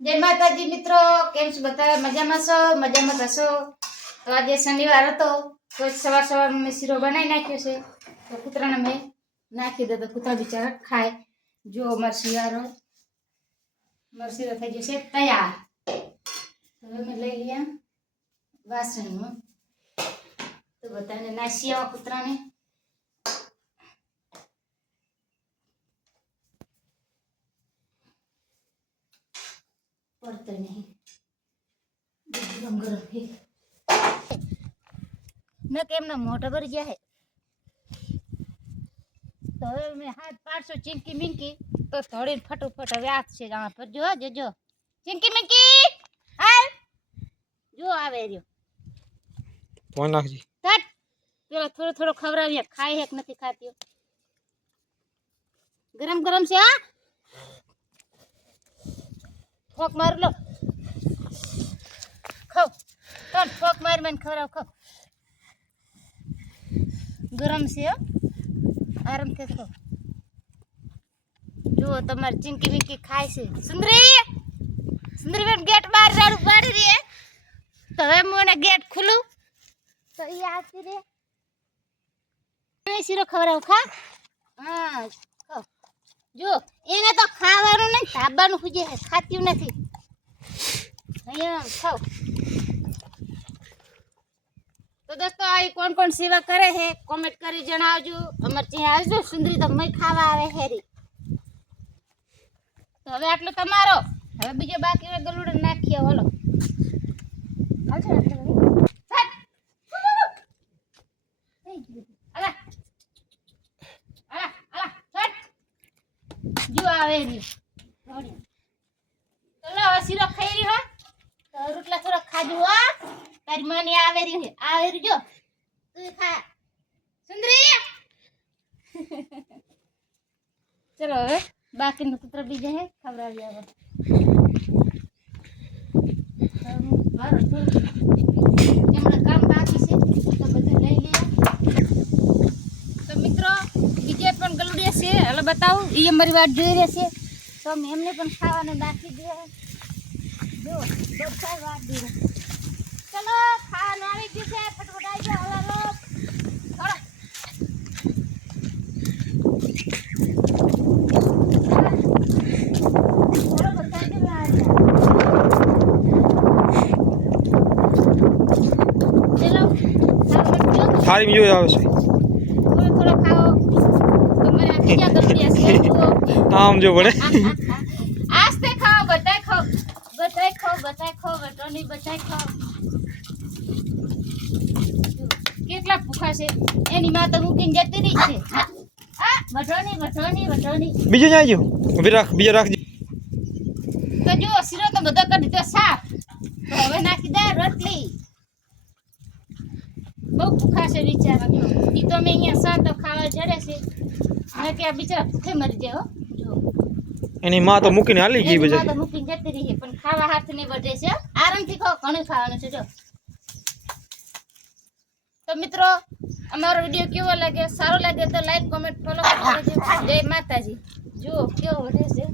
જય માતાજી મિત્રો, કેમ છો બધા? મજામાં છો? મજામાં થશો તો આજે શનિવાર હતો, તો સવાર સવાર મેં શીરો બનાવી નાખ્યો છે. તો કૂતરાને મેં નાખી દીધો. કૂતરા બિચારા ખાય. જો અમારો શિયાળો, અમારો શીરો થઈ જશે તૈયાર. તો હવે મેં લઈ લીયા વાસણમાં. તો બધાને નાસી આવા કૂતરાને. પડતો નહીં ગરમ ગરમ હે ન કે એમના મોઢા ભરી ગયા હે તો હવે મેં હાથ પાડશો ચીંકી મિંકી તો થોડી ફટોફટ હવે હાથ છે આમાં પર જો જો જો ચીંકી મિંકી હાલ જો આવે રહ્યો ફોન નાખજી તટ પેલા થોડો થોડો ખવડાવીએ ખાય હે કે નથી ખાતી ગરમ ગરમ છે હા ફોક માર, લો. ખાવ. તટ ફોક માર મને ખવડાવ, ખાવ. ગરમ છે આરામથી ખાવ. જુઓ, તમારી ચીંકી વીંકી ખાય છે. સુંદરી! સુંદરી બેન, ગેટ બહાર જાડું પાડી દે તો હવે મને ગેટ ખુલ્લું તો એ આવતી રે શીરો ખવડાવ ખા હા. જો, એને તો ખાવાનું નહીં, ધાબાનું ખૂજે ખાતું નથી. અહીંયા ખાવ. તો દોસ્તો આવી કોણ કોણ સેવા કરે છે? કોમેન્ટ કરી જણાવજો. અમારે ત્યાં આવજો. સુંદરી તો મય ખાવા આવે હેરી તો હવે આટલો તમારો. હવે બીજો બાકી ગલુડે નાખીએ બોલો આવજો ને આટલો બધો. સાટ. થઈ ગયું. અલા. અલા, અલા, સાટ. જો આવે રહ્યું. દોડી. તો લો હવે શીરો ખાઈ રહ્યો. તો રોટલા થોડા ખાધું હો. તારી મને આવે રહ્યું આવે રહ્યું તું ખા. સુંદરી. ચલો હવે. બાકીનું કૂતરા બીજા હે ખવડાવી આવો. મારો એમણે કામ બાકી છે તો બધું લઈ લે તો મિત્રો બીજે પણ ગલુડિયા છે હાલો બતાવું? એ અમારી વાત જોઈ રહેશે છે. તો એમને પણ ખાવાનું બાકી દે જો બધા વાત દે ચલો ખાવાનું આવી ગયું છે. ફટફટ આવી જાઓ હવે લો થોડા ચાલો બધા દેવા ચલો ખાવાનું થાળી બીજું આવે છે. થોડો થોડો ખાઓ છે જુઓ. આમ જો પડે આસ્તે ખાઓ બધાય ખાઓ. બધાય ખાઓ બધાય ખાઓ વટોની બધાય ખાઓ. કેટલા ભૂખા છે. એની માં તો મૂકીને જતી રહી છે. વટોની વટોની વટોની બીજો ક્યાં ગયો? ઊભી રાખ બીજો રાખજો તો જો શીરો તો બધો કરી દીધો સાફ તો હવે નાખી દે રોટલી. બહુ ભૂખા છે બિચારા ઈ તો મેં અહીંયા સા તો ખાવા મેં કે આ બિચારા ભૂખે મરી જાય હો. એની માં તો મૂકીને હાલી ગઈ બજારમાં તો મૂકીને જતી રહી પણ ખાવા હાથ નહીં વધે છે. આરામથી ખાઓ ઘણું ખાવાનું છે જો. તો મિત્રો અમારો વીડિયો કેવો લાગે સારો લાગે તો લાઈક કોમેન્ટ ફોલો કરજો. જય માતાજી. જુઓ કેવો વધે છે.